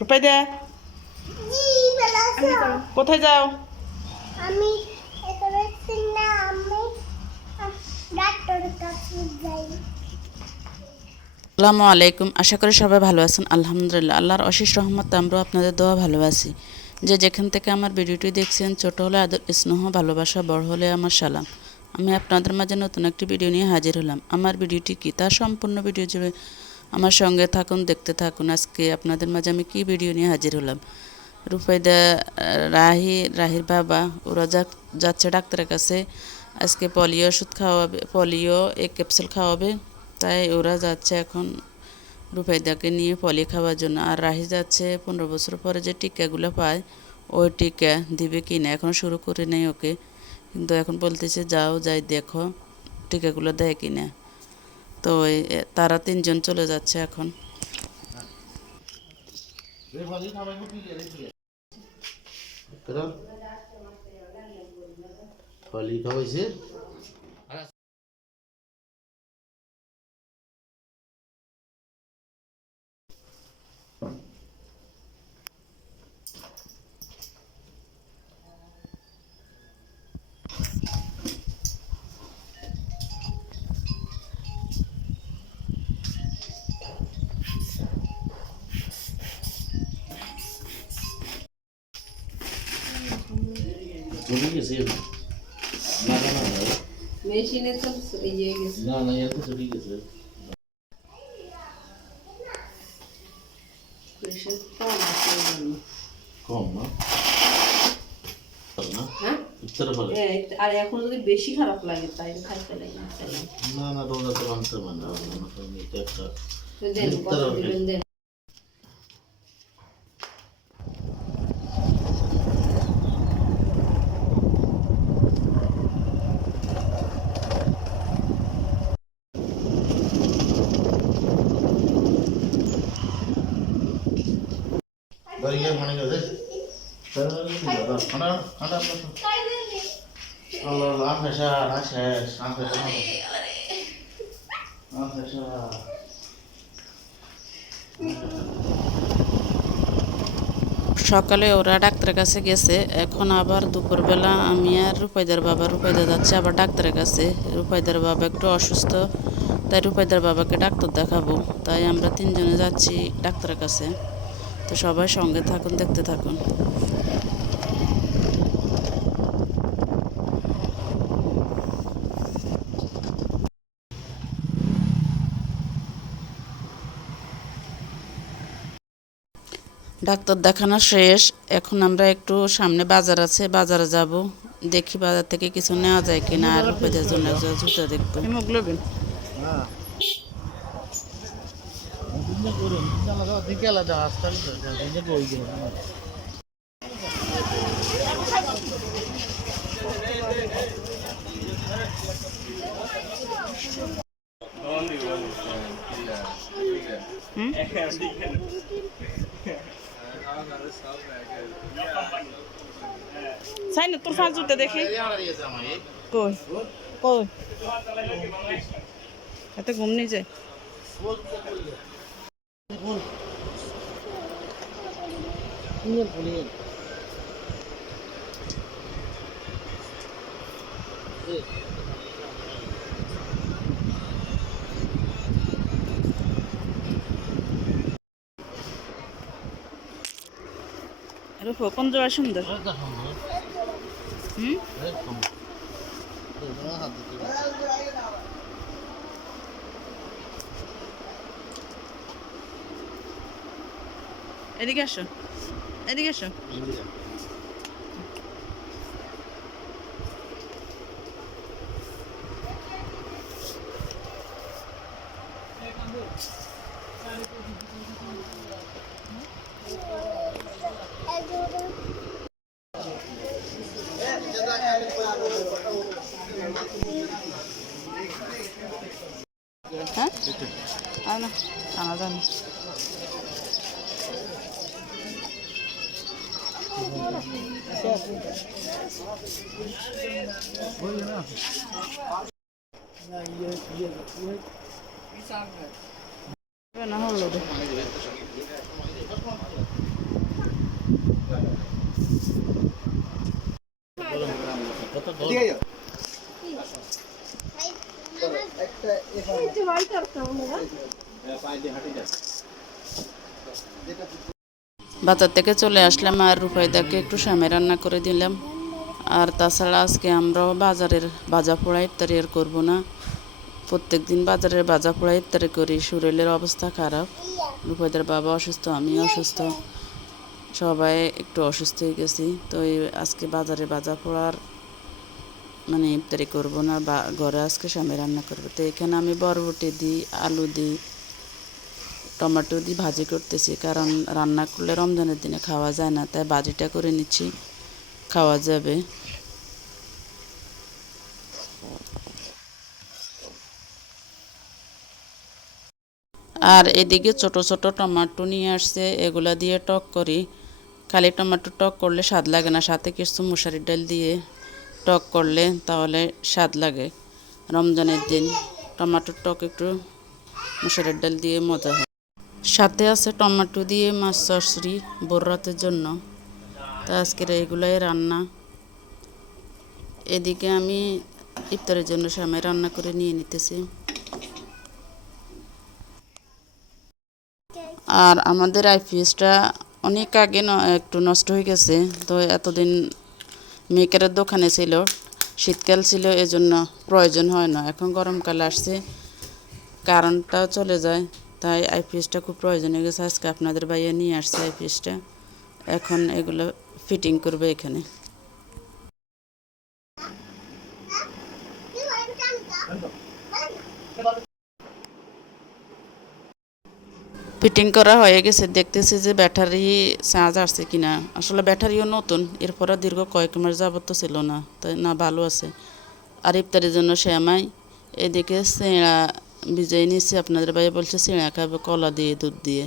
রূপাইদা কোথায় যাও? আমি এখানে না আমি ডাক্তারের কাছে যাই। আসসালামু আলাইকুম। আশা করি সবাই ভালো আছেন। আলহামদুলিল্লাহ, আল্লাহর অশেষ রহমত, আমরাও আপনাদের দোয়া ভালো আছি। যে যেখান থেকে আমার ভিডিওটি দেখছেন, ছোট হলে আদর স্নেহ ভালোবাসা, বড় হলে আমার সালাম। আমি আপনাদের মাঝে নতুন একটি ভিডিও নিয়ে হাজির হলাম। আমার ভিডিওটি কি তার সম্পূর্ণ ভিডিও জুড়ে আমার সঙ্গে থাকুন, দেখতে থাকুন। আজকে আপনাদের মাঝে আমি কি ভিডিও নিয়ে হাজির হলাম। রূপাইদা, রাহির বাবা ওরা যাচ্ছে ডাক্তারের কাছে। আজকে পোলিও ওষুধ খাওয়াবে, পোলিও এক ক্যাপসুল খাওয়াবে, তাই ওরা যাচ্ছে এখন রূপাইদাকে নিয়ে পলি খাওয়ার জন্য। আর রাহি যাচ্ছে 15 বছর পরে যে টিকাগুলো পায় ওই টিকা দিবে কি না, এখন শুরু করে নেই ওকে, কিন্তু এখন বলতেছে যাও যাই দেখো টিকাগুলো দেয় কি না। তো তারা 3জন চলে যাচ্ছে এখন। ফলি খাওয়াইছে চলে গেছে না না না মেশিনে তো ইয়ে গেছে। না না এত চলে গেছে প্রেশার কম আছে এই জন্য। কম না না হ্যাঁ উত্তর পারে আর এখন যদি বেশি খারাপ লাগে তাই খাইতে লাগে না। না না রোজা তো মানতে মানে এটা একটা তো দেন কত দিবেন দেন। বাড়িয়ে মানে গেছে খানা খানা Allah Allah আফেশা আশেষ আফেশা আফেশা সকালে ওরা ডাক্তারের কাছে গেছে, এখন আবার দুপুরবেলা আমি আর রূপাইদার যাচ্ছে আবার ডাক্তারের কাছে। রূপাইদার বাবা একটু অসুস্থ, তাই রূপাইদার বাবাকে ডাক্তার দেখাবো, তাই আমরা 3জনে যাচ্ছি ডাক্তারের কাছে। তো সবাই সঙ্গে থাকুন, দেখতে থাকুন। ডাক্তার দেখানো শেষ, এখন আমরা একটু সামনে বাজার আছে, বাজারে যাব, দেখি বাজার থেকে কিছু নেওয়া যায় কিনা। আর রূপাইদার জন্য একজন জুতা দেখবো। হিমোগ্লোবিন হ্যাঁ দিনে করে আলাদা দিকে আলাদা হাসপাতাল দিনে কই গেল সাইন তোর ফাঁস জুতে দেখি কই কই এত ঘুম নিয়ে যায়। কোন জায়গা সুন্দর? হুম এদিকে আসো, এদিকে আসো। হ্যাঁ না আনা জানি না হলো রে। বাজার থেকে চলে আসলাম আর রূপাইদাকে একটু সামে রান্না করে দিলাম। আর তাছাড়া আজকে আমরাও বাজারের ভাজা পোড়া ইফতারি আর করবো না। প্রত্যেক দিন বাজারের ভাজা পোড়া ইফতারি করি, শরীরের অবস্থা খারাপ। রূপাইদার বাবা অসুস্থ, আমি অসুস্থ, সবাই একটু অসুস্থ হয়ে গেছি। তো আজকে বাজারে ভাজা পোড়ার মানে ইফতারি করবো না, বা ঘরে আজকে স্বামী রান্না করবো। তো এখানে আমি বরবটি দিই, আলু দিই, টমেটো দিয়ে ভাজি করতেছি, কারণ রান্না করলে রমজানের দিনে খাওয়া যায় না, তাই ভাজিটা করে নিচ্ছি, খাওয়া যাবে। আর এদিকে ছোট ছোট টমেটো নিয়ে আসছে, এগুলা দিয়ে টক করি। খালি টমেটো টক করলে স্বাদ লাগে না, সাথে কিছু মশারির ডাল দিয়ে টক করলে তাহলে স্বাদ লাগে। রমজানের দিন টমেটোর টক একটু মশারির ডাল দিয়ে মজা হয়। সাথে আছে টমেটো দিয়ে মাছ চচ্চড়ি ভোর রাতের জন্য। তা আজকের এগুলাই রান্না। এদিকে আমি ইফতারের জন্য স্বামী রান্না করে নিয়ে নিতেছি। আর আমাদের আইপিএসটা অনেক আগে একটু নষ্ট হয়ে গেছে। তো এতদিন মেকারের দোকানে ছিল, শীতকাল ছিল, এজন্য প্রয়োজন হয় না। এখন গরমকালে আসছে, কারেন্টটাও চলে যায়, তাই আইপিএসটা খুব প্রয়োজন হয়ে গেছে। আজকে আপনাদের ভাইয়া নিয়ে আসছে আইপিএসটা, এখন এগুলো ফিটিং করবে এখানে। ফিটিং করা হয়ে গেছে, দেখতেছি যে ব্যাটারি চার্জ আসছে কিনা। আসলে ব্যাটারিও নতুন, এরপরে দীর্ঘ কয়েক মাস যাবত তো ছিল না, তাই না ভালো আছে। আর ইফতারের জন্য সেমাই, এদিকে সিঁড়া ভিজাই নিচ্ছি। আপনাদের ভাই বলছে সিঁড়া খাবে কলা দিয়ে, দুধ দিয়ে।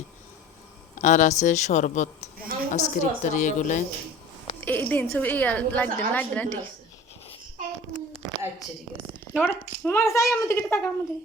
আর আছে শরবত আজকের ইফতারি এগুলো। এই দিন ছবি এই লাগবেন আন্টি। আচ্ছা ঠিক আছে। মামা চাই আমাদের দিকে তাকা আমাদের।